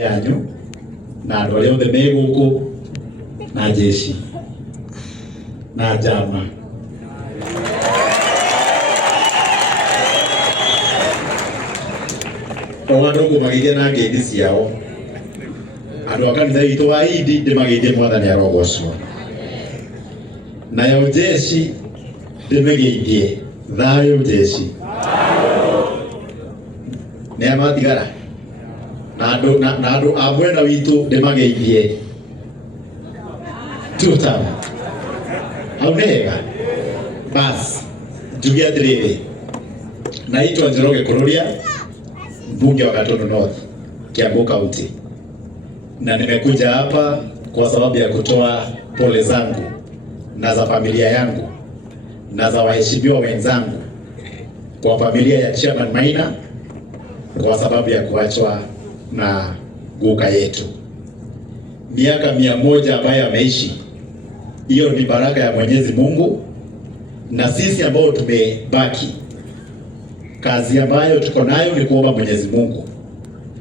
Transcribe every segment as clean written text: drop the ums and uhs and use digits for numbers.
yanyu na andũ arĩa othe me gũkũ na jeshi na njama o andũ magĩgĩa na ngeithi ciao. Andũ a kanitha witũ wa Idi ndĩmageithie Mwathani arogocwo. Nayo jeshi ndĩmĩgeithie thayũ jeshi. Nĩ amatigara na andũ a mwena witũ ndĩmageithie tuta. Hau nĩ hega. Bas njuge atĩrĩrĩ, naitwa Njoroge Kururia, mbunge wa Gatundu North, Kiambu County, na nimekuja hapa kwa sababu ya kutoa pole zangu na za familia yangu na za waheshimiwa wenzangu kwa familia ya Chairman Maina kwa sababu ya kuachwa na guka yetu. Miaka 100 ambayo ameishi, hiyo ni baraka ya Mwenyezi Mungu, na sisi ambao tumebaki, kazi ambayo tuko nayo ni kuomba Mwenyezi Mungu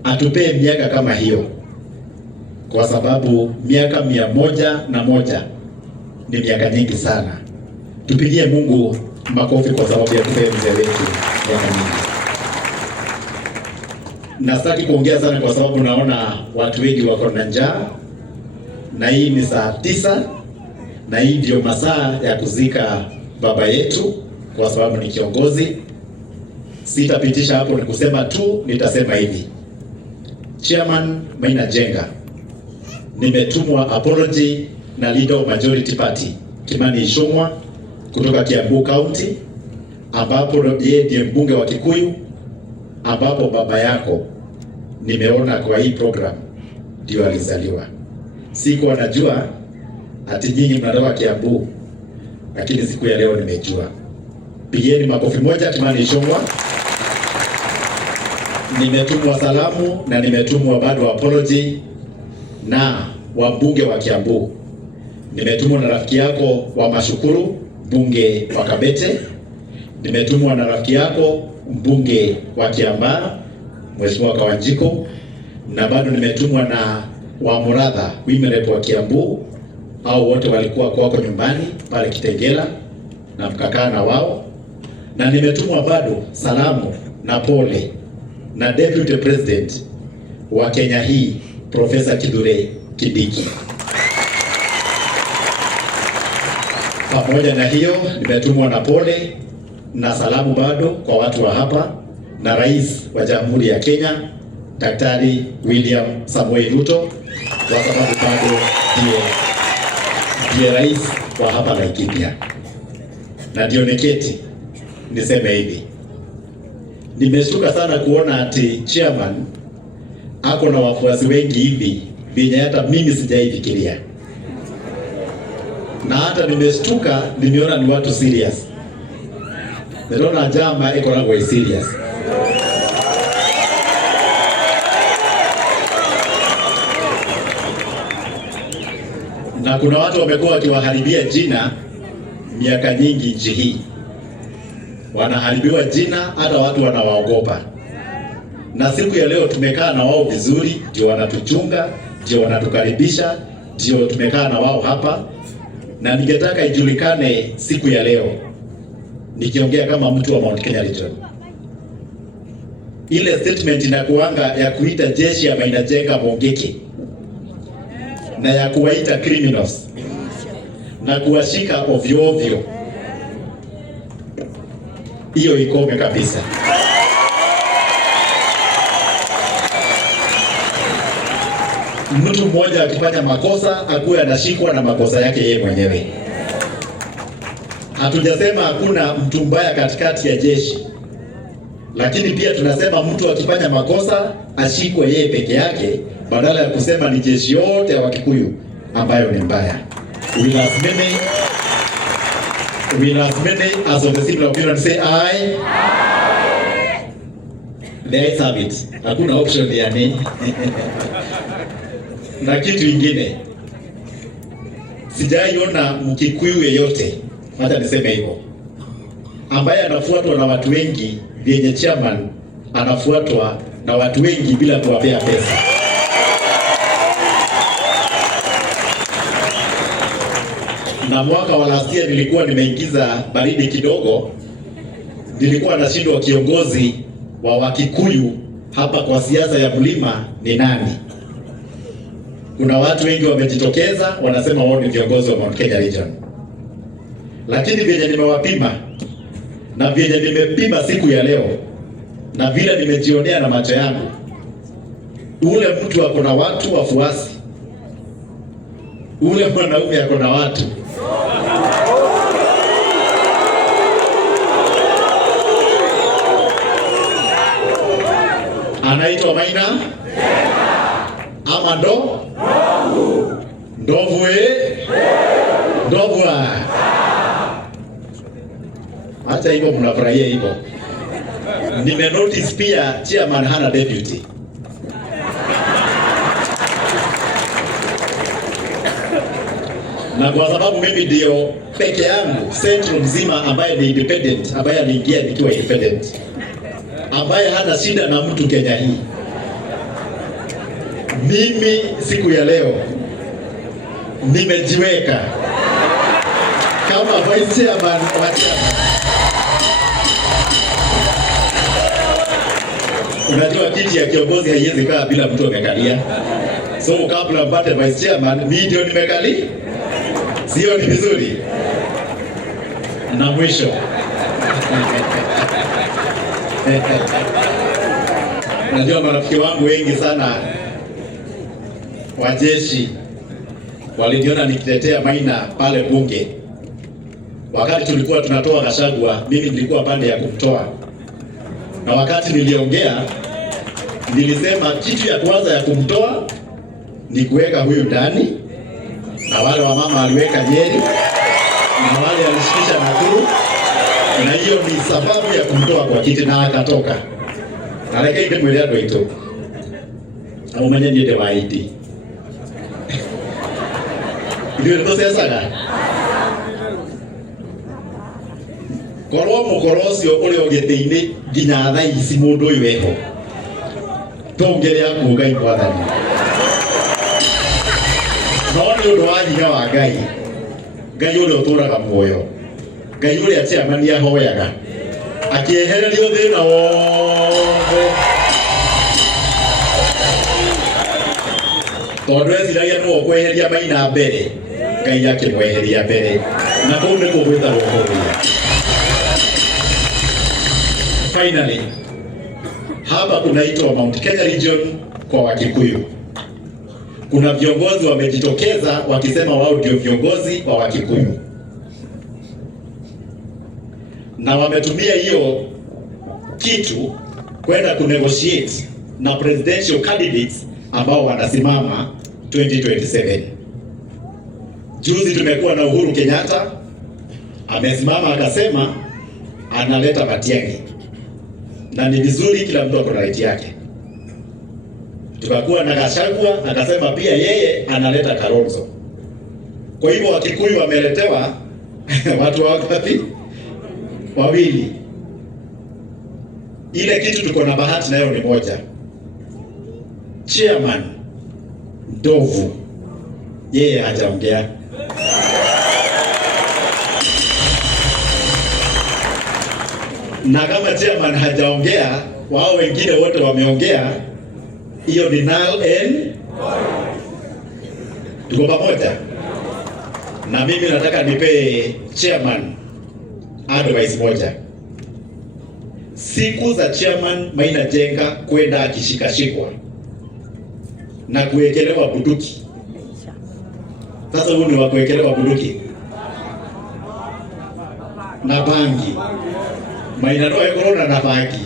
atupee miaka kama hiyo, kwa sababu miaka 101 ni miaka nyingi sana. Tupigie Mungu makofi kwa sababu ya kupea mzee wetu miaka nyingi. Na sitaki kuongea sana kwa sababu naona watu wengi wako na njaa, na hii ni saa 9 na hii ndio masaa ya kuzika baba yetu, kwa sababu ni kiongozi. Sitapitisha hapo, ni kusema tu, nitasema hivi: Chairman Maina Jenga, nimetumwa apology na leader of majority party Kimani Ichung'wah kutoka Kiambu County, ambapo yeye ndiye mbunge wa Kikuyu, ambapo baba yako nimeona kwa hii program ndio alizaliwa. Sikuwa najua ati nyinyi mnatoka Kiambu, lakini siku ya leo nimejua. Pigieni makofi moja Kimani Ichung'wah. Nimetumwa salamu na nimetumwa bado apology na wabunge wa Kiambu. Nimetumwa na rafiki yako wa Mashukuru, mbunge wa Kabete. Nimetumwa na rafiki yako mbunge wa Kiambaa, Mheshimiwa Kawanjiko, na bado nimetumwa na wa Muratha, women rep wa Kiambu. Hao wote walikuwa kwako nyumbani pale Kitengela na mkakaa na wao. Na nimetumwa bado salamu na pole na Deputy President wa Kenya hii, Professor Kithure Kindiki. Pamoja na hiyo, nimetumwa na pole na salamu bado kwa watu wa hapa na Rais wa Jamhuri ya Kenya Daktari William Samoei Ruto, kwa sababu bado ndiye rais wa hapa Laikipia. Na ndio niketi niseme hivi: nimeshtuka sana kuona ati chairman ako na wafuasi wengi hivi venye hata mimi sijaifikiria, na hata nimeshtuka nimeona ni watu serious. Niliona jama iko na kwa serious. Na kuna watu wamekuwa wakiwaharibia jina miaka nyingi nchi hii. Wanaharibiwa jina, hata watu wanawaogopa. Na siku ya leo tumekaa na wao vizuri, ndio wanatuchunga, ndio wanatukaribisha, ndio tumekaa na wao hapa. Na ningetaka ijulikane siku ya leo, nikiongea kama mtu wa Mount Kenya Region, ile statement inakuanga ya kuita jeshi ya Maina Jenga Mongeke na ya kuwaita criminals na kuwashika ovyo ovyo, hiyo ikome kabisa. Mtu mmoja akifanya makosa akuwe anashikwa na makosa yake yeye mwenyewe. Hatujasema hakuna mtu mbaya katikati ya jeshi, lakini pia tunasema mtu akifanya makosa ashikwe yeye peke yake, badala ya kusema ni jeshi yote ya Wakikuyu ambayo ni mbaya. We last minute as of the civil opinion say aye. There is habit. Hakuna option ya nini. Na kitu ingine, sijaiona Mkikuyu yeyote, hata niseme hivyo, ambaye anafuatwa na watu wengi vyenye chairman anafuatwa na watu wengi bila kuwapea pesa. na mwaka wa last year nilikuwa nimeingiza baridi kidogo, nilikuwa nashindwa kiongozi wa Wakikuyu hapa kwa siasa ya mlima ni nani. Kuna watu wengi wamejitokeza wanasema wao ni viongozi wa Mount Kenya region, lakini vyenye nimewapima na vyenye nimepima siku ya leo na vile nimejionea na macho yangu, ule mtu ako na watu wafuasi, ule mwanaume ako na watu. Anaitwa Maina ama ndovu ndovu. Hata hivyo mnafurahia hivyo. Nime notice pia chairman hana deputy. Na kwa sababu mimi ndio peke yangu central mzima ambaye ni independent, ambaye aliingia nikiwa independent, ambaye hana shida na mtu Kenya hii, mimi siku ya leo nimejiweka kama vice chairman wa chama. Unajua kiti ya kiongozi haiwezi kaa bila mtu amekalia. So kabla mpate vice chairman, mimi ndio nimekali. Sio ni vizuri? Na mwisho najua marafiki wangu wengi sana wa jeshi waliniona nikitetea Maina pale bunge. Wakati tulikuwa tunatoa Gachagua, mimi nilikuwa pande ya kumtoa, na wakati niliongea nilisema kitu ya kwanza ya kumtoa ni kuweka huyu ndani, na wale wa mama aliweka Nyeri, na wale alishikisha Nakuru, na hiyo ni sababu ya kumtoa kwa kiti, na akatoka. Na leke ite mwele ando ito au mwenye ndiye wa IT ndio ndo sasa ga korwo mukorocio uri ogete-ini nginya tha ici mundu uyu weho tongerea kugai kwathani no ni undu wa hinya wa Ngai uri uturaga muoyo, Ngai uri aciamania hoyaga akiehererio thina wothe tondu eciragia no kweheria Maina mbere, Ngai akimweheria mbere, na kuu ni kugwitagwo kuria. Finally, hapa kunaitwa Mount Kenya region kwa Wakikuyu. Kuna viongozi wamejitokeza wakisema wao ndio viongozi wa Wakikuyu, na wametumia hiyo kitu kwenda kunegotiate na presidential candidates ambao wanasimama 2027. Juzi tumekuwa na Uhuru Kenyatta amesimama akasema analeta Matiang'i, na ni vizuri, kila mtu ako na right yake. Tukakuwa na Gachagua akasema pia yeye analeta Kalonzo. Kwa hivyo Wakikuyu wameletewa watu wangapi? Wawili. Ile kitu tuko na bahati nayo ni moja, chairman Ndovu yeye hajaongea. Na kama chairman hajaongea, wao wengine wote wameongea, hiyo ni null and tuko pamoja. Na mimi nataka nipe chairman advice moja. Siku za chairman Maina Jenga kwenda akishikashikwa na kuwekelewa bunduki. Sasa huyu ni wa kuwekelewa bunduki na bangi. Maina no ekorona na bangi.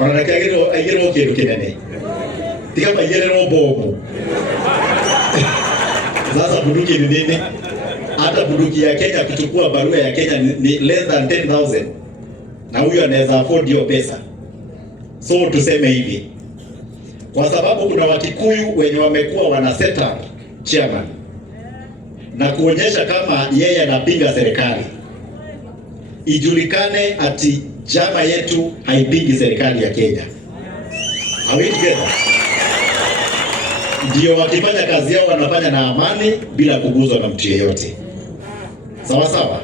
Wanataka agiro kindu kinene. Tika maigere bomu. Sasa bunduki ni nini? Hata bunduki ya Kenya kuchukua barua ya Kenya ni less than 10,000. Na huyo anaweza afford hiyo pesa. So tuseme hivi, kwa sababu kuna Wakikuyu wenye wamekuwa wana set up chairman na kuonyesha kama yeye anapinga serikali, ijulikane ati chama yetu haipingi serikali ya Kenya. Are we together? Ndio wakifanya kazi yao wanafanya na amani bila kuguzwa na mtu yeyote. sawa sawa.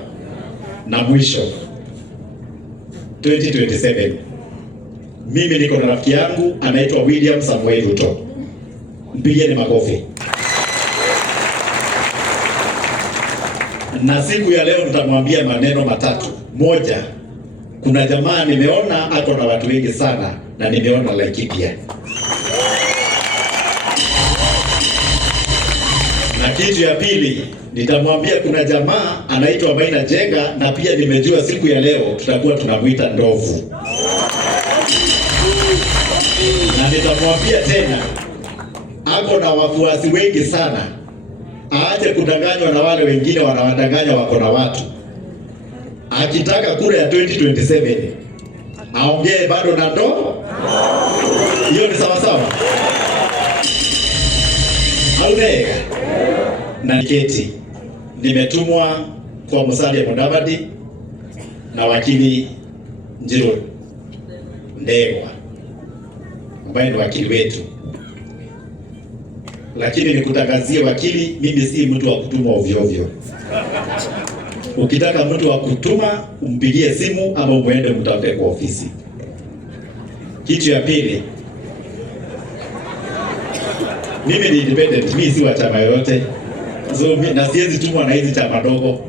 Na mwisho 2027 mimi niko na rafiki yangu anaitwa William Samuel Ruto. Mpigeni makofi. Na siku ya leo nitamwambia maneno matatu. Moja, kuna jamaa nimeona ako na watu wengi sana na nimeona Laikipia. Na kitu ya pili, nitamwambia kuna jamaa anaitwa Maina Jenga na pia nimejua siku ya leo tutakuwa tunamuita ndovu. Na nitamwambia tena ako na wafuasi wengi sana. Aache kudanganywa na wale wengine wanawadanganya wako na watu. Akitaka kura ya 2027 aongee bado na ndo. Hiyo ni sawa sawa. Aunega na niketi. Nimetumwa kwa Musalia Mudavadi na wakili Njiro Ndegwa ambaye ni wakili wetu. Lakini nikutangazie wakili, mimi si mtu wa kutuma ovyo ovyo. Ukitaka mtu wa kutuma, umpigie simu ama uende mtafute kwa ofisi. Kitu ya pili, mimi ni independent, mimi si wa chama yoyote. So na siwezi tumwa na hizi chama dogo.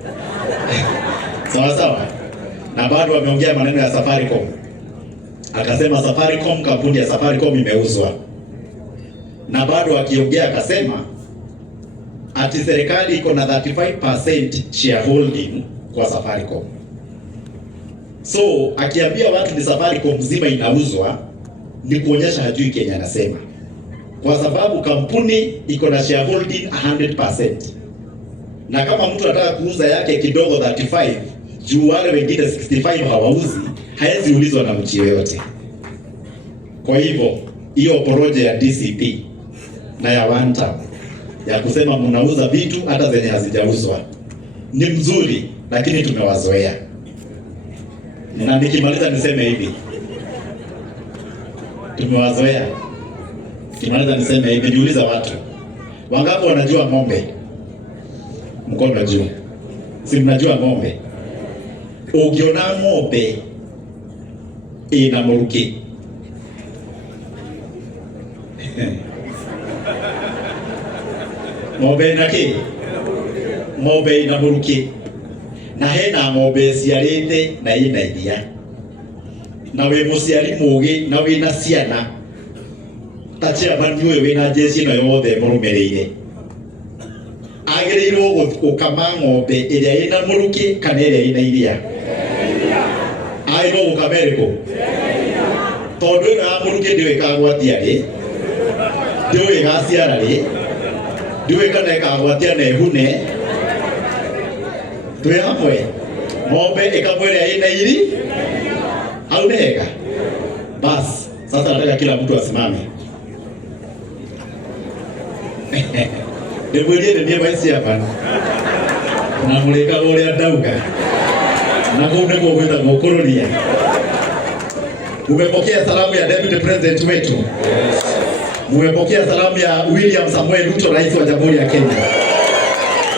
Sawa sawa. Na bado wameongea maneno ya Safaricom. Akasema Safaricom, kampuni ya Safaricom imeuzwa. Na bado akiongea akasema ati serikali iko na 35% shareholding kwa Safaricom. So akiambia watu ni Safaricom mzima inauzwa, ni kuonyesha hajui Kenya anasema. Kwa sababu kampuni iko na shareholding 100%. Na kama mtu anataka kuuza yake kidogo 35, juu wale wengine 65 hawauzi, haezi ulizwa na mtu yoyote. Kwa hivyo, hiyo poroje ya DCP na ya one time ya kusema mnauza vitu hata zenye hazijauzwa ni mzuri, lakini tumewazoea. Na nikimaliza niseme hivi, tumewazoea. Kimaliza niseme hivi, niuliza watu wangapi wanajua ng'ombe? Mkono juu. Si mnajua ng'ombe? Ukiona ng'ombe ina muruki ng'ombe nake ng'ombe ina muruki na hena ng'ombe ciarite na ina iria na we muciari mugi na wina ciana ta chairman uyu wina jeshi no yothe murumirire agĩrĩirwo gũkama ng'ombe ĩrĩa ĩna mũrukĩ kana ĩrĩa ĩna iria. Agĩrĩirwo gũkama ĩrĩkũ? Tondũ ĩno ya mũrukĩ ndĩũĩ ĩkagwatia rĩ, ndĩũĩ ĩgaciara rĩ, ndĩũĩ kana ĩkagwatia na ĩhune. Twĩ hamwe? Ng'ombe ĩkamwe ĩrĩa ĩna iri au nĩ hega? Basi sasa nataka kila mtu asimame. Ndĩmwĩrie nĩ vice chairman na mũrĩka ũrĩa ndauga na kũu nĩguo gwĩtagwo kũrũria. Umepokea salamu ya Deputy President wetu. Umepokea salamu ya William Samuel Ruto, rais wa Jamhuri ya Kenya.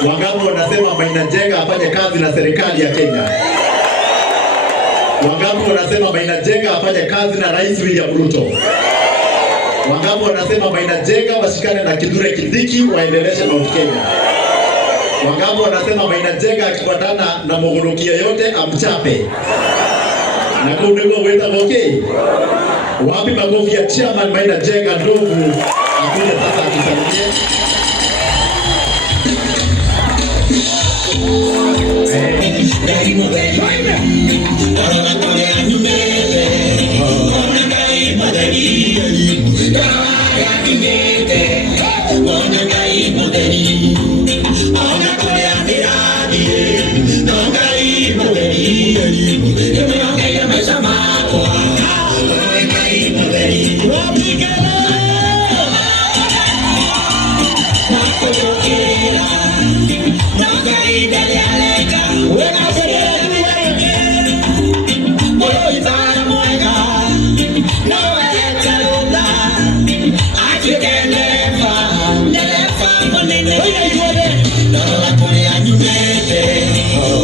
Wangapi wanasema Maina Jenga afanye kazi na serikali ya Kenya? Wangapi wanasema Maina Jenga afanye kazi na Rais William Ruto? Wangapi wanasema Maina Jenga washikane na Kithure Kindiki waendeleshe Mount Kenya? Wangapi wanasema Maina Jenga akifuatana na Muguruki yote amchape? Na kwa ndio weta okay. Wapi makofi ya chairman Maina Jenga ndovu akuja sasa akisalimie. No,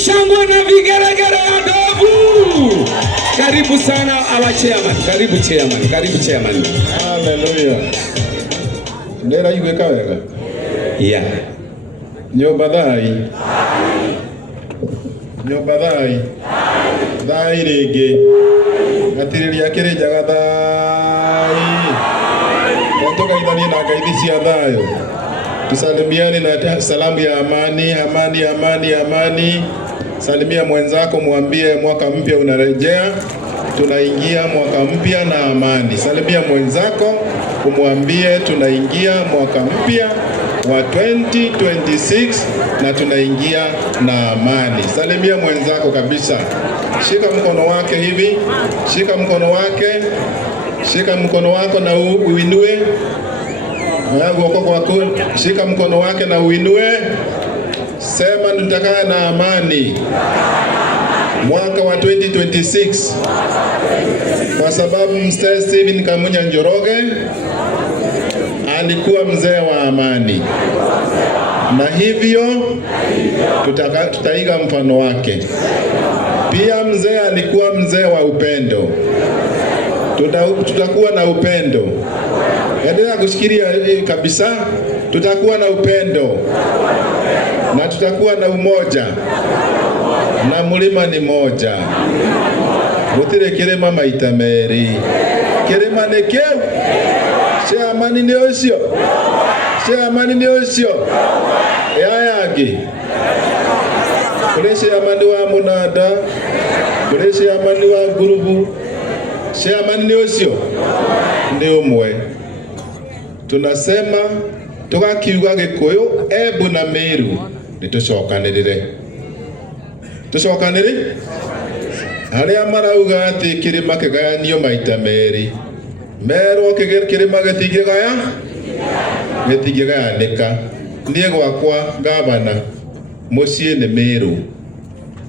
Shangwe na vigeregere ya ndovu. Karibu sana our chairman. Karibu chairman. Karibu chairman. Hallelujah. Ndera iweka wega. Yeah. Nyoba thai. Nyoba thai. Thai rege. Gatiriria kirejaga thai. Watoka idhani na kaidi cia thayo. Tusalimiane na salamu ya amani, amani, amani, amani. Salimia mwenzako, mwambie mwaka mpya unarejea. Tunaingia mwaka mpya na amani. Salimia mwenzako, umwambie tunaingia mwaka mpya wa 2026 na tunaingia na amani. Salimia mwenzako kabisa. Shika mkono wake hivi. Shika mkono wake. Shika mkono wako na uinue. Guoko kwako, shika mkono wake na uinue. Sema tutakaa na amani mwaka wa 2026 kwa sababu Mzee Stephen Kamunya Njoroge alikuwa mzee wa amani, na hivyo tutaiga mfano wake. Pia mzee alikuwa mzee wa upendo. Tutakuwa na upendo. Endelea kushikilia kabisa. Tutakuwa na upendo na tutakuwa na umoja, na mulima ni moja. Gutire kirema maita meri. Kirema ni kiu. Amani ni ucio. Amani ni ucio. Yayagi. Kureshe amani wa munada. Kureshe amani wa gurubu. Amani ni ucio. Ndi umwe. Tunasema tugakiuga Gikuyu, Embu na Meru nitucokanirire. Tucokanire? Aria marauga ati kirima kigayanio maita meri. Meru kirima gitingĩgayanĩka. Niĩ gwakwa gavana muciĩ nĩ Meru,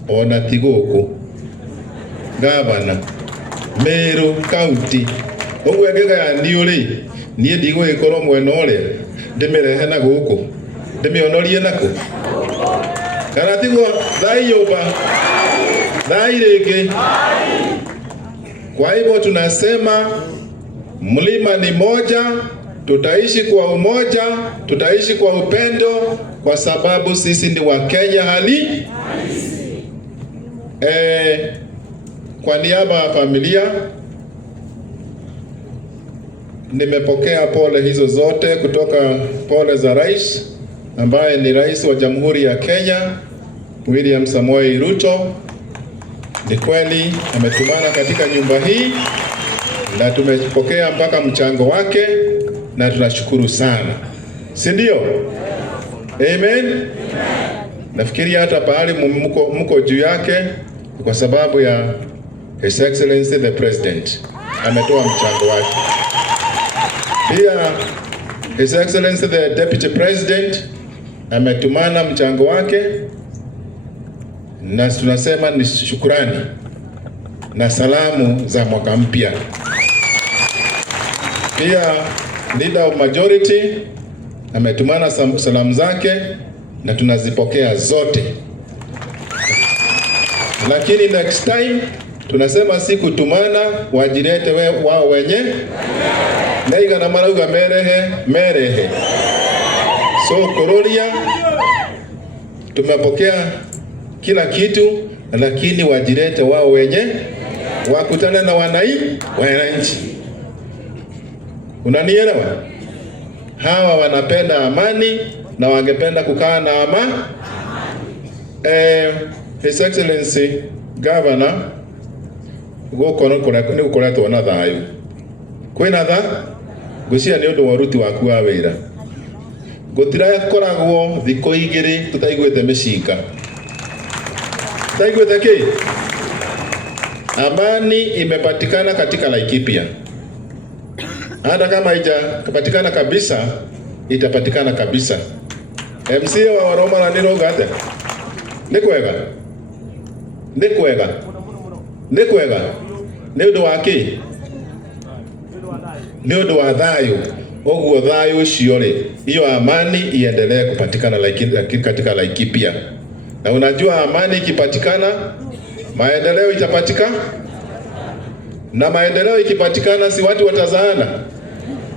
ona ti gũkũ. Gavana Meru County. Ũguo ĩngĩgayanio rĩ, niĩ ndigũgĩkorwo mwena ũrĩa ndĩmĩrehe na gũkũ, ndĩmĩonorie nakũ. Kana tiguo thayũmba thai rĩngĩ. Kwa hivyo tunasema mlima ni moja, tutaishi kwa umoja, tutaishi kwa upendo, kwa sababu sisi ni Wakenya halisi. Kwa niaba ya familia nimepokea pole hizo zote kutoka pole za rais ambaye ni rais wa Jamhuri ya Kenya William Samoei Ruto. Ni kweli ametumana katika nyumba hii na tumepokea mpaka mchango wake na tunashukuru sana, si ndio? Amen. Nafikiri hata pahali mko juu yake kwa sababu ya His Excellency the President ametoa mchango wake. Pia His Excellency the Deputy President ametumana mchango wake, na tunasema ni shukrani na salamu za mwaka mpya. Pia Leader of Majority ametumana salamu zake na tunazipokea zote. Lakini next time tunasema si kutumana, wajirete wao wenye naiga na marauga merehe. So Kororia tumepokea kila kitu, lakini wajirete wao wenye wakutane na wananchi. Unanielewa? Hawa wanapenda amani na wangependa kukaa na amani. His Excellency Governor gukono ni ukoretwo na thayu. Kwina tha gucia ni undu wa ruti waku wa wira. Gutira koragwo thiko igiri tutaiguite micika. Tutaiguite ki? Amani imepatikana katika Laikipia. Hata kama haijapatikana kabisa, itapatikana kabisa. MCA wa Waroma na niroga ate. Nikwega. Nĩ ũndũ wa kĩ? Nĩ ũndũ wa thayu. Oguo thayu ũcio rĩ, hiyo amani iendelee kupatikana katika Laikipia. Na unajua amani ikipatikana, maendeleo itapatikana. Na maendeleo ikipatikana, si watu watazaana.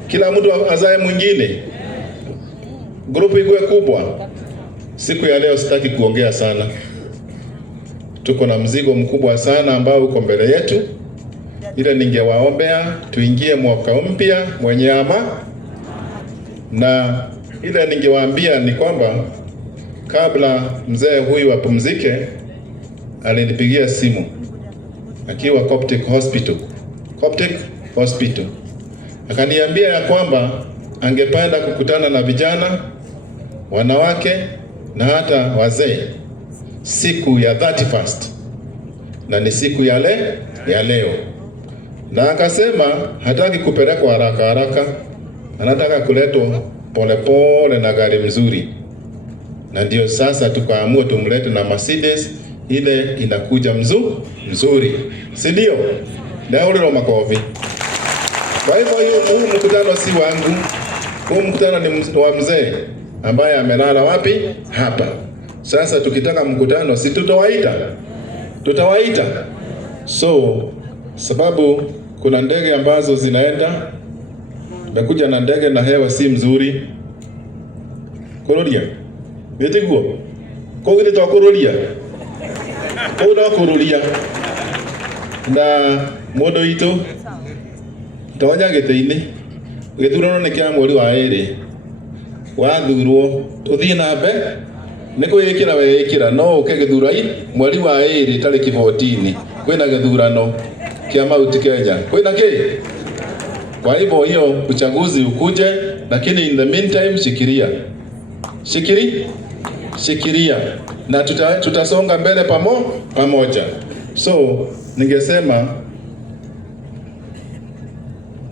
Kila mtu azae mwingine. Grupu ikuwe kubwa. Siku ya leo sitaki kuongea sana. Tuko na mzigo mkubwa sana ambao uko mbele yetu. Ile ningewaombea tuingie mwaka mpya mwenye amani, na ile ningewaambia ni kwamba kabla mzee huyu apumzike, alinipigia simu akiwa Coptic Hospital. Akaniambia ya kwamba angependa kukutana na vijana, wanawake na hata wazee siku ya 31st, na ni siku ya leo. Na akasema hataki kupelekwa haraka, anataka kuletwa polepole na gari mzuri, na ndio sasa tukaamua tumlete na Mercedes ile inakuja mzuri, si ndio? Na ule makofi. Kwa hivyo huu mkutano si wangu, huu mkutano ni wa mzee ambaye amelala wapi? Hapa. Sasa tukitaka mkutano si tutawaita. So sababu kuna ndege ambazo zinaenda, mekuja na ndege na hewa si mzuri. Kurudia. Betiguo. Kogire to kurudia. Kurudia. Na modo ito tonya gete-ini githurano ni kia mweri wa eri wathurwo tuthie na mbe ni kwikira wekira no uke githurai mweri wa eri tariki 14 kwina githurano kia Mount Kenya kwina ki. Kwa hivyo hiyo uchaguzi ukuje, lakini in the meantime shikiria na tutasonga mbele pamoja. So ningesema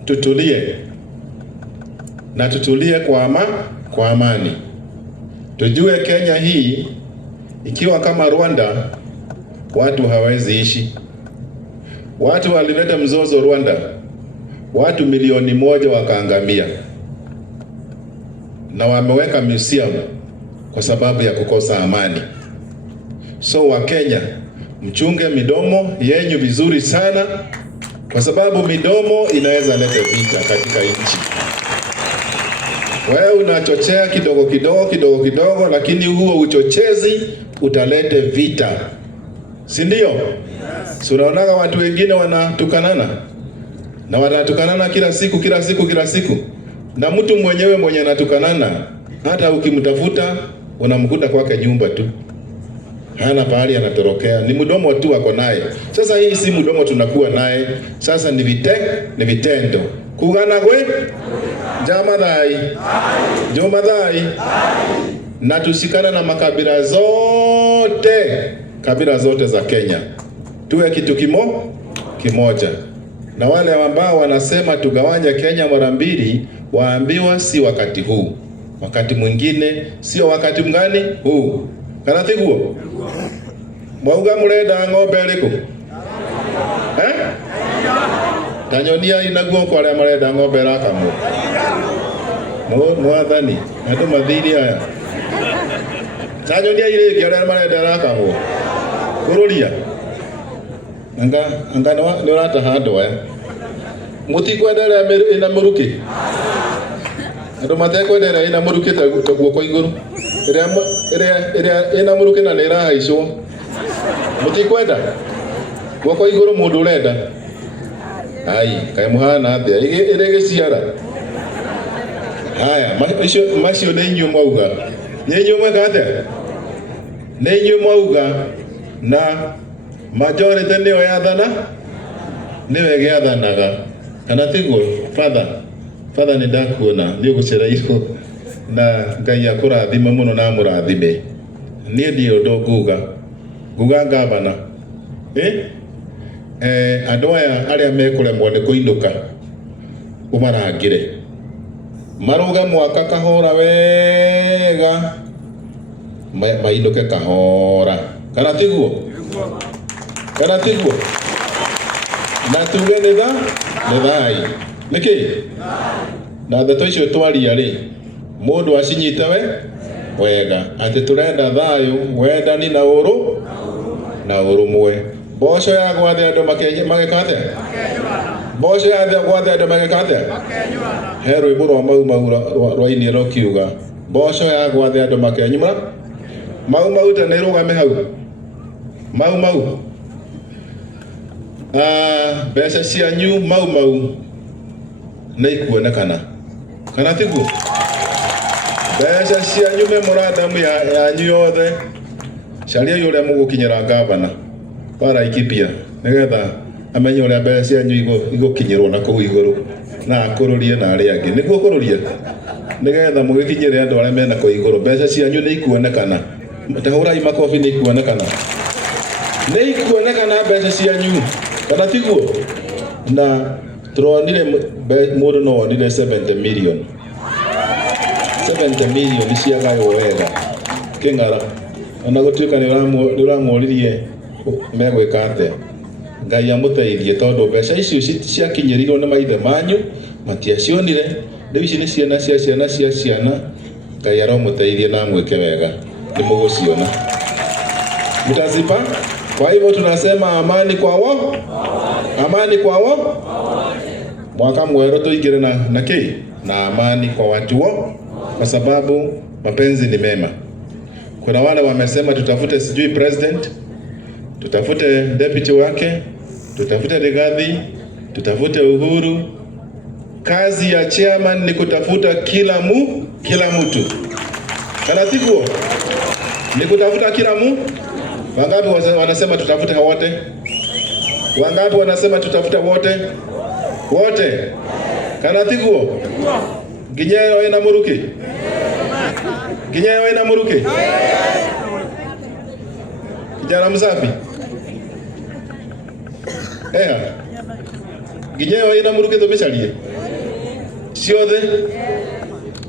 tutulie kwa amani. Tujue Kenya hii ikiwa kama Rwanda, watu hawezi ishi. Watu walileta mzozo Rwanda, watu milioni 1 wakaangamia, na wameweka museum kwa sababu ya kukosa amani. So wa Kenya, mchunge midomo yenyu vizuri sana, kwa sababu midomo inaweza leta vita katika nchi. Wewe unachochea kidogo, lakini huo uchochezi utalete vita, si ndio? Si unaonaga watu wengine wanatukanana na wanatukanana kila siku, na mtu mwenye anatukanana hata ukimtafuta unamkuta kwake nyumba tu, hana pahali anatorokea, ni mdomo tu wako naye. Sasa hii si mdomo tunakuwa naye, sasa ni vitendo. Kugana gwe jamathai na tushikana na makabila zote za Kenya, tuwe kitu kimoja. Na wale ambao wanasema tugawanye Kenya mara mbili, waambiwa si wakati huu, wakati mwingine. Sio wakati mgani huu? Kana tiguo mwauga murenda ng'ombe riku tanyonia inaguo kwa aria marenda ng'ombe rakamu mwathani andu mathiri aya tanyonia iringi aria marenda rakamu kururia anga ni urataha andu aya mutikwenderea ina muruki andu matekwenderea ina muruki ta guoko iguru iria ina muruki na nira haicwo mutikwenda guoko iguru mundu urenda ai kai muhana athia ire giciara haya macio ni inyu mwauga ni inyu mwauga na majority niyo yathana niwe giathanaga kana tiguo father ni ndakuona ni gucera iko na Ngai akurathima muno na murathime nie ndio nguga ngavana andu aya aria mekuremwo ni kuinuka umarangire maruge mwaka kahora wega mainuke kahora kana tiguo na tuge ni thai niki na ndeto icio twaria ri mundu acinyite wega ati turenda thayu wendani na urumwe. Mboco ya gwathe andu magekate mboco ya gwathe andu magekate he rwimbo rwa mau ini rokiuga mboco ya gwathe andu makenyumra mau te nirugame hau mau mbeca cianyu mau nĩ ikuonekana kana tiguo? Mbeca cianyu memorandum yanyu yothe caria uria mugukinyira ngavana wa Laikipia nigetha amenye uria mbeca cianyu igukinyirwo na kuu iguru na akururie na aria angi niguo kururia nigetha mugikinyire andu aria mena kuu iguru. Mbeca cianyu nĩ ikuonekana, tahurai makofi. Nĩ ikuonekana mbeca cianyu kana tiguo? Na turonire mundu no onire 70 million 70 million ciagayo wega king'ara ona gutuika ni uramoririe megwika atia Ngai amuteithie tondu mbeca icio ciakinyirirwo na maithe manyu matiacionire riu ici ni ciana cia ciana Ngai aromuteithie na mweke wega ni muguciona mtazipa. Kwa hivyo tunasema amani kwao, amani kwao. Mwaka mweru tuingire na kii na amani kwa watu wao, kwa sababu mapenzi ni mema. Kuna wale wamesema tutafute sijui president, tutafute deputy wake, tutafute Rigathi, tutafute Uhuru. Kazi ya chairman ni kutafuta kila mtu. Kanatiko ni kutafuta kila mtu. Wangapi wanasema tutafute wote? Wangapi wanasema tutafute wote? Wote. Kanatiko Ginyayo ina muruki. Ginyayo ina muruki. Kijana msafi. Ginyayo ina muruki tumicarie. Ciothe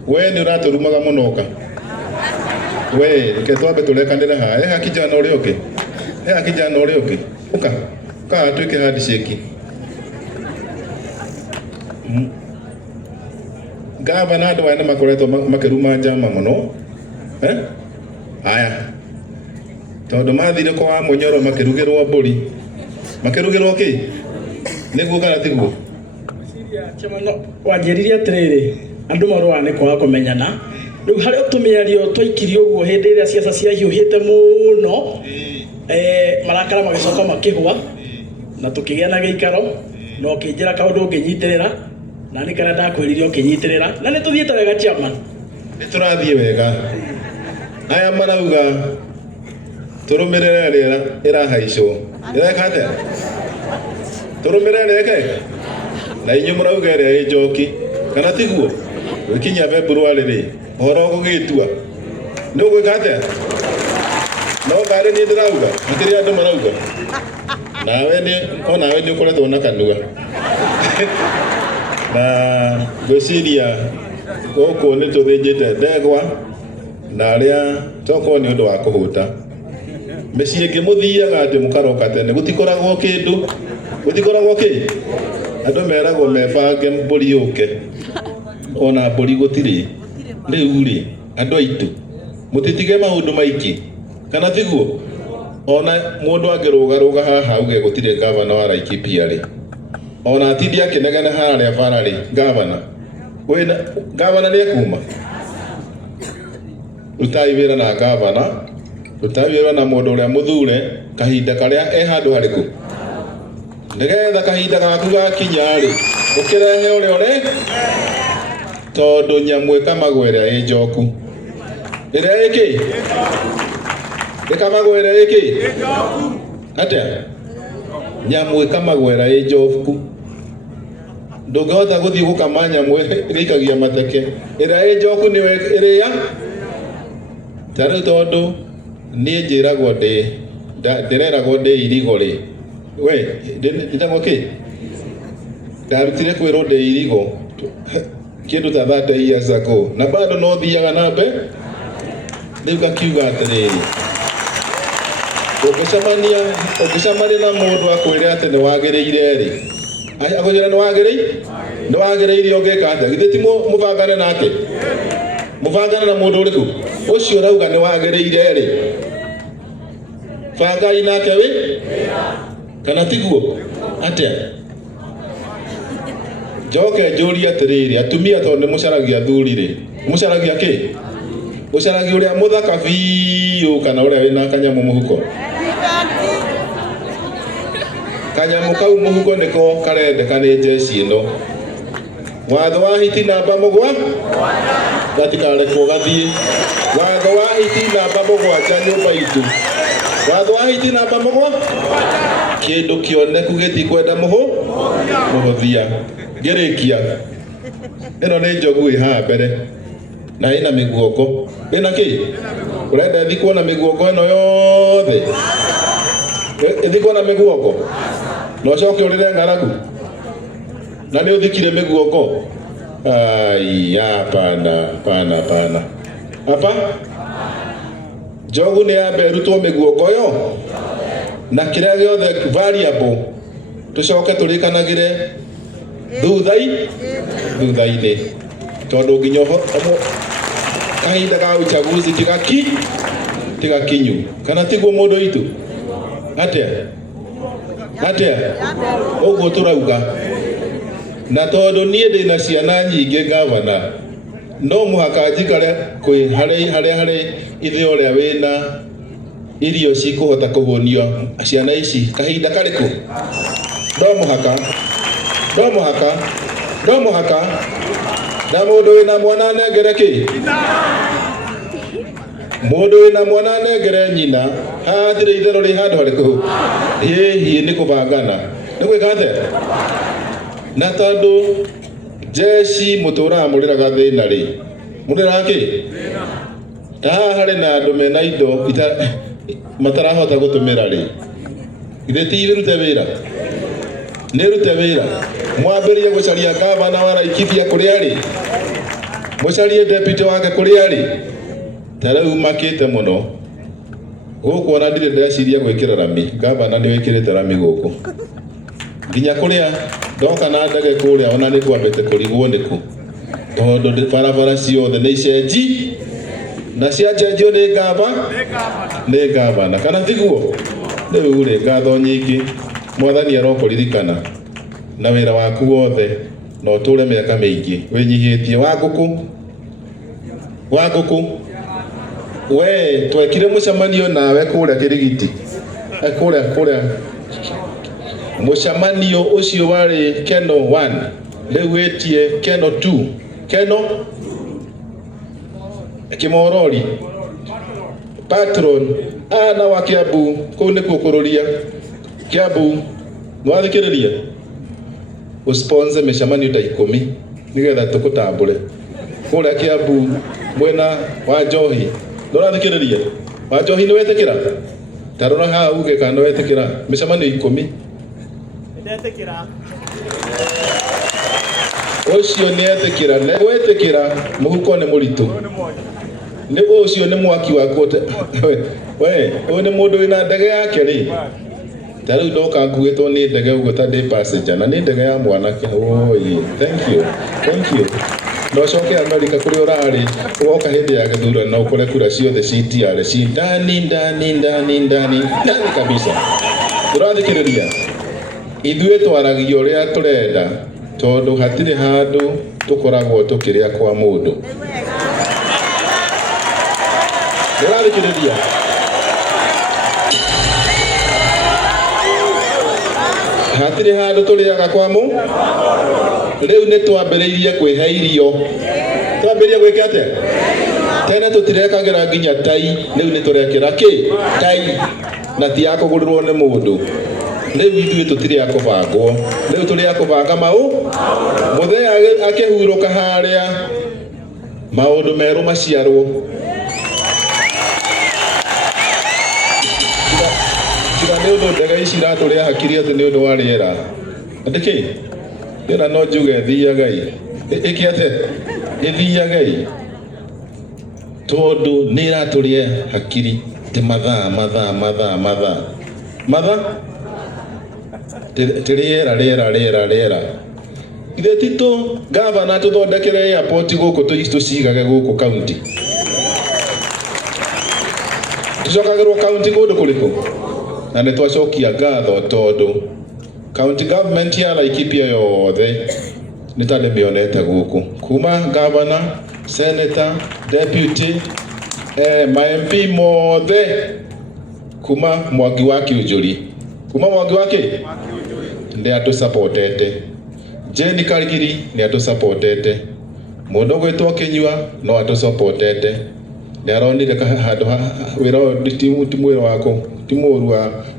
we ni uraturumaga munoka. We ketwambe tulekanire ha kijana uri uki. Kijana uri uki. Uka tuike handshake. Gavana andu aya makoretwo makiruma njama muno. Aya tondu mathire kwa Munyoro makirugirwo mburi. Makirugirwo ki? Niguo kana tiguo? Wanjiriria atiriri andu marwane kwa kumenyana. Riu hari utumiario twaikirio uguo hindi iria ciaca ciahiuhite muno marakara magicoka makihwa na tukigia na giikaro no kinjira kaundu nginyitirira na ni kana ndakwiririo kinyitirira na ni tuthiete wega chairman. Ni turathie wega. Aya marauga turumirire rira irahaicwo ireka atia turumirire reke na inyu murauga ria njoki kana tiguo wikinya February ri horo gugitua ndu gwika atia no ngari ni ndirauga makiri andu marauga nawe ni ukoretwo na kanua na gwiciria goko ni tuthinjite ndegwa na aria toko ni undu wa kuhuta mecii ingi muthiaga ati mukaroka tene gutikoragwo kindu andu meragwo mebange mburi yuke ona mburi gutiri riu ri andu aitu mutitige maundu maiki kana tiguo ona mundu angirugaruga haha uge gutire gavana wa Laikipia ri ona atindi akinegana haria bara ri gavana wena gavana ni akuma utai wira na gavana utai wira na mundu uria muthure kahinda karia handu hariku nigetha kahinda gaku gakinya ri ukirehe uri tondu nyamu ikamagwera njoku ira iki ikamagwera iki atia nyamu ikamagwera njoku ndungihota guthii gukama nyamu ikagia mateke ira njoku niwe iria tari tondu ni njiragwo ndireragwo ndi irigo ri we nditagwo ki ndarutire kwirwo ndi irigo kindu ta 30 years ago na bado no thiaga na mbe riu gakiuga atiriri ukicamania na mundu akwire ati ni wagiriire ri akwire ni wagiriire ungika atia githĩ ti mubangane nake mubangane na mundu uriku ucio rauga ni wagiriire ri bangai nake wi kana tiguo atia njoke njurie atiriri atumia tondu mucaragia thuri ri mucaragia ki mucaragia uria muthaka biu kana uria wina kanyamu muhuko kanyamu kau muhuko niko karendeka ni jeci ino watho wa hiti namba mugwa gatikarekwo gathie watho wa hiti namba mugwanja nyumba itu watho wa hiti namba mugwa kindu kioneku gitikwenda muhuthia ngirikia ino ni njogu iha mbere na ina miguongo ina ki urenda thikwo na miguongo ino yothe thikwo na miguongo no coke urire ngaragu na ni uthikire miguongo Ai, hapana. Hapa? Njogu nĩ ambe ĩrutwo mĩguongoyo na kĩrĩa gĩothe variable tũcoke tũrĩkanagĩre thutha-inĩ tondũ nginya kahinda ga uchaguzi tigakinyu kana tiguo mũndũ witũ atĩa ũguo tũrauga na tondũ niĩ ndĩna ciana nyingĩ gavana no mũhaka njikare harĩ ithe ũrĩa wĩna irio cikũhota kũhũnio ciana ici kahinda karĩkũ no mũhaka na mũndũ wĩna mwana nengere kĩ mũndũ wĩna mwana nengere nyina hatirĩ itherũ rĩ handũ harĩkũ hihi nĩ kũbangana nĩ gwĩka atĩa na tondũ jeshi mũtũraga mũrĩraga thĩna rĩ mũrĩraga kĩ ta harĩ na andũ mena indo matarahota gũtũmĩra rĩ ithe ti irute wĩra nĩrute wĩra mwambĩrĩrie gũcaria gavana wa Laikipia kũrĩa rĩ mũcarie deputy wake kũrĩa rĩ ta rĩu makĩte mũno gũkũ ona ndirĩ ndeciria gwĩkĩra rami gavana nĩ wĩkĩrĩte rami gũkũ nginya kũrĩa ndoka na ndege kũrĩa ona nĩ kwambĩte kũrigwo nĩkũ tondũ barabara ciothe nĩ icenji na cianjenjio nĩ gavana kana tiguo rĩu rĩ ngatho nyingĩ mwathani arokũririkana na wĩra waku wothe na ũtũre mĩaka mĩingĩ wĩnyihĩtie Wangũkũ we twekire mũcemanio nawe kũrĩa Kĩrigiti kũrĩa mũcemanio ũcio warĩ Keno 1 rĩu wĩtie Keno 2 Keno Kĩmorori patron ana wa Kiambu kũu nĩkuo kũrũria Kiambu nĩwathikĩrĩria ũsponse mĩcemanio ta 10 nĩgetha tũkũtambũre kũrĩa Kiambu mwena wa Njohi nĩwathikĩrĩria wa Njohi nĩwetĩkĩra tarora haha uge kana wetĩkĩra mĩcemanio 10 ndetĩkĩra ũcio nĩetĩkĩra na gwetĩkĩra mũhuko nĩ mũritũ nĩ ũcio nĩ mwaki wa kote we ũyũ nĩ mũndũ wĩna ndege yake rĩ ta rĩu ndoka nguĩtwo nĩ ndege ũguo ta ndĩ passenger na nĩ ndege ya mwanake oi thank you no coke America kũrĩa ũrarĩ ũgoka hĩndĩ ya gĩthurano na ũkore kura ciothe citiarĩ ci ndani kabisa tũrathikĩrĩria ithuĩ twaragio ũrĩa tũrenda tondũ hatirĩ handũ tũkoragwo tũkĩrĩa kwa mũndũ tũrathikĩrĩria hatirĩ handũ tũrĩaga kwa mũndũ rĩu nĩ twambĩrĩirie kwĩhe irio twambĩrĩrie gwĩka atĩa tene tũtirekagĩra nginya tai rĩu nĩ tũrekĩra tai na ti ya kũgũrĩrwo nĩ mũndũ rĩu ithuĩ tũtirĩ ya kũbangwo rĩu tũrĩ ya kũbanga mũthenya akĩhurũka harĩa maũndũ merũ maciarwo tiga nĩ ũndũ ndege ici iratũrĩa hakiri atĩ nĩ ũndũ wa rĩera andĩkĩ rĩera no njuge thiagai ĩkĩ atĩ ĩthiagai tondũ nĩ iratũrĩa hakiri ti mathaa rĩera ithe titũ gavana tũthondekere airport gũkũ tũcigage gũkũ county tũcokagĩrwo county kũndũ kũrĩkũ na nĩ twacokia ngatho tondũ county government ya Laikipia yothe nĩ ta nĩmĩonete gũkũ kuma gavana senator deputy ma MP mothe kuma Mwangi wa Kĩũnjũri nĩ atũsupportete Jane Karigiri nĩ atũsupportete mũndũ gwĩtwo Kĩnyua no atũsupportete nĩ aronire handũ wĩra ũyũ ti mwĩra wako ti mũru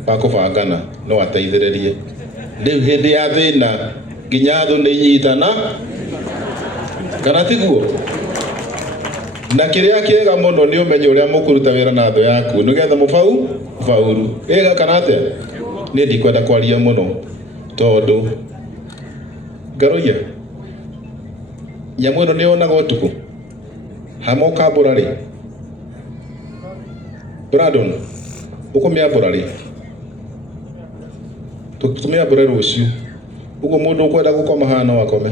wa kũbangana no ateithĩrĩrie rĩu hĩndĩ ya thĩna nginya thũ nĩ inyitana kana tiguo na kĩrĩa kĩega mũno nĩ ũmenye ũrĩa mũkũruta wĩra na thũ yaku nĩgetha mũfaulu ĩga kana atĩa nĩ ndikwenda kwaria mũno tondũ ngaroia nyamũ ĩno nĩyonaga ũtukũ hamokambũra rĩ Brandon ũkũmĩambũra rĩ tũmĩambũre rũciũ ũguo mũndũ ũkwenda gũkoma haha no akome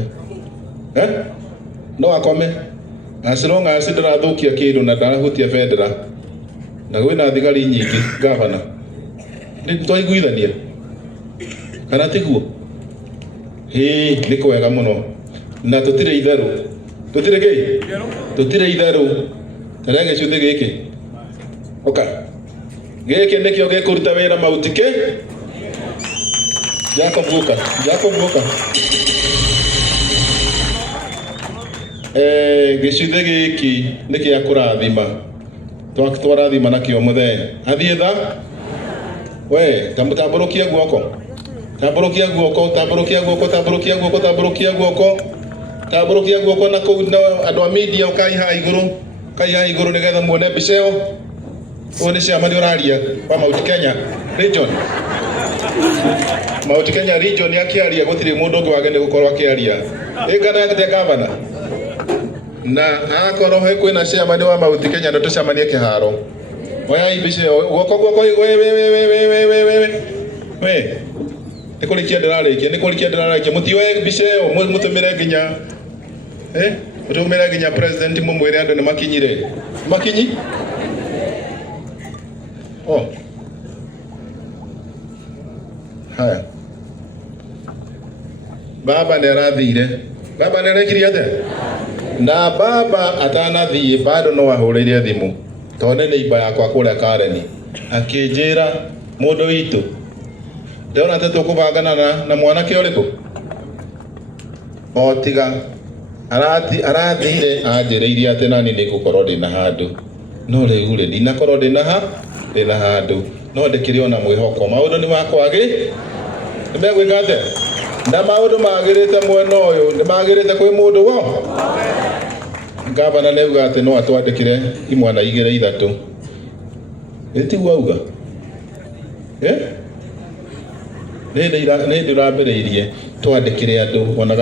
no akome as long as ndarathũkia kĩndũ na ndarahutia bendera na gwĩna thigari nyingĩ gavana nĩtwaiguithania kana tiguo nĩ kwega mũno na tũtirĩ itherũ tũtirĩ itherũ tarege gĩcunjĩ gĩkĩ oka gĩkĩ nĩkĩo gĩkũruta wĩra Mautikĩ Jacob Guka gĩcunjĩ gĩkĩ nĩ kĩa kũrathima twarathima nakĩo mũthenya athiĩ tha we tambũrũkia guoko na kũu andũ a media ũkaiha igũrũ nĩgetha muone mbica ĩyo ũyũ nĩ ciama nĩ ũraria wa Mount Kenya region akĩaria gũtirĩ mũndũ ũngĩ wagĩrĩire gũkorwo akĩaria ĩngana atĩa gavana na agakorwo kwĩna ciama nĩ wa Mount Kenya na tũcemanie kĩharo oya mbica ĩyo guoko we nĩkũrĩkia ndĩrarĩkia mũtioe mbica ĩyo mũtũmĩre nginya president mũmwĩre andũ nĩ makinyi haya baba nĩarathire baba nĩarekire atĩa na baba atanathiĩ bado no ahũrĩire thimũ tondũ nĩ iba yakwa kũrĩa Kareni akĩnjĩra mũndũ witũ ndĩrona ta tũkũbangana na mwanake ũrĩkũ otiga arathire anjĩrĩirie atĩ nani nĩngũkorwo ndĩna handũ no rĩu rĩ ndinakorwo ndĩna handũ no ndĩkĩrĩ ona mwĩhoko maũndũ nĩ makwagĩ nĩmegwĩka atĩa na maũndũ magĩrĩte mwena ũyũ nĩmagĩrĩte kwĩ mũndũ wo gavana nĩauga atĩ no atwandĩkire imwana 2-3 ĩtiguo auga nĩ ndĩrambĩrĩirie twandĩkire andũ ona